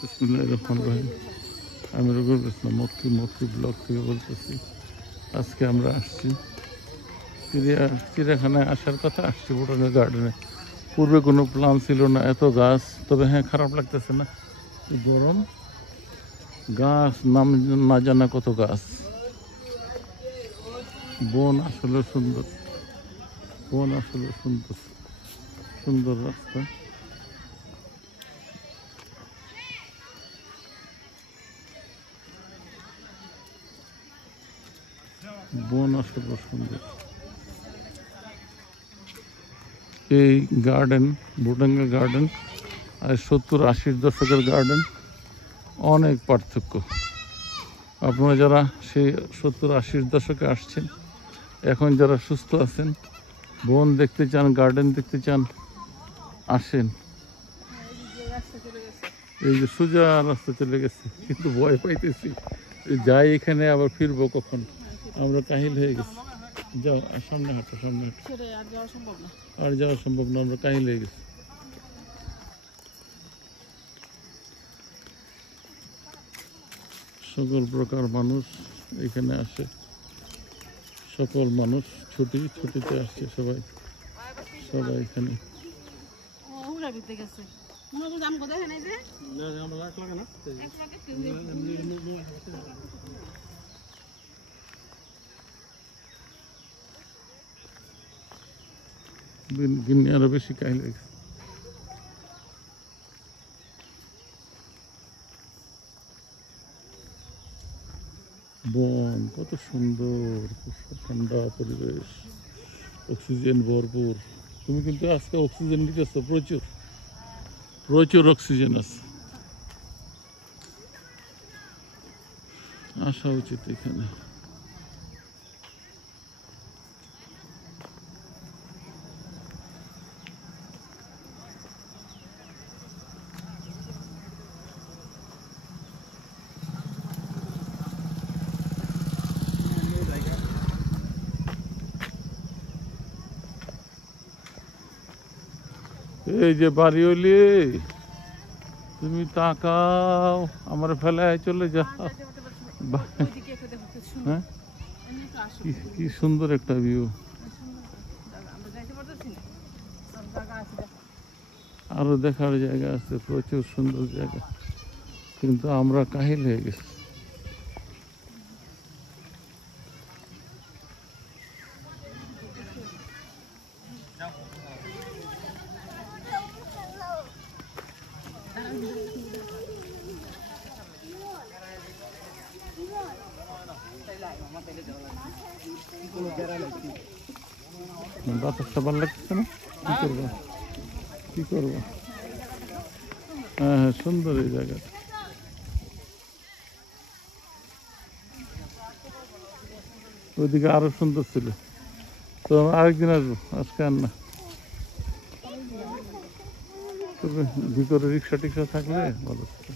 বিসমিল্লাহির রহমানির রহিম। আমি রবিউল ইসলাম মক্কি ব্লক থেকে বলতেছি। আজকে আমরা আসছি চিড়িয়াখানায় আসার কথা, আসছি বোটানিক্যাল গার্ডেনে। পূর্বে কোনো প্ল্যান ছিল না, এত গাছ। তবে হ্যাঁ, খারাপ লাগতেছে না, গরম গাছ, নাম না জানা কত গাছ। বন আসলে সুন্দর, বন আসলে সুন্দর, সুন্দর রাস্তা। বন আসলে সুন্দর। এই গার্ডেন, বোটানিক্যাল গার্ডেন আর 70-80 দশকের গার্ডেন অনেক পার্থক্য। আপনারা যারা সেই 70-80 দশকে আসছেন, এখন যারা সুস্থ আছেন, বন দেখতে চান, গার্ডেন দেখতে চান, আসেন। এই যে সোজা রাস্তা চলে গেছে, কিন্তু ভয় পাইতেছি যাই এখানে আবার ফিরবো কখন, আমরা কাহিল হয়ে গেছি। যাও সামনে হাঁটো, সামনে হাঁটো। আর যাওয়া সম্ভব না, আমরা কাহিল হয়ে গেছি। সকল প্রকার মানুষ এখানে আসে, সকল মানুষ ছুটিতে আসছে, সবাই এখানে। গিন্নি আরো বেশি কাহিল হয়ে গেছে। বন কত সুন্দর, ঠান্ডা পরিবেশ, অক্সিজেন ভরপুর। তুমি কিন্তু আজকে অক্সিজেন নিতেছ, প্রচুর অক্সিজেন আছে। আসা উচিত এখানে। এই যে বাড়িওলি, তুমি তাকাও, আমার ফেলায় চলে যাও। হ্যাঁ, কি সুন্দর একটা ভিউ। আরো দেখার জায়গা আছে, প্রচুর সুন্দর জায়গা, কিন্তু আমরা কাহিল হয়ে গেছি। বাতাসটা ভালো লাগছে না? কি করবো? হ্যাঁ হ্যাঁ, সুন্দর এই জায়গাটা। ওইদিকে আরো সুন্দর ছিল, তো আরেকদিন আসবো, আজকে আর না। তবে ভিতরে রিক্সা টিক্সা থাকলে ভালো ছিল।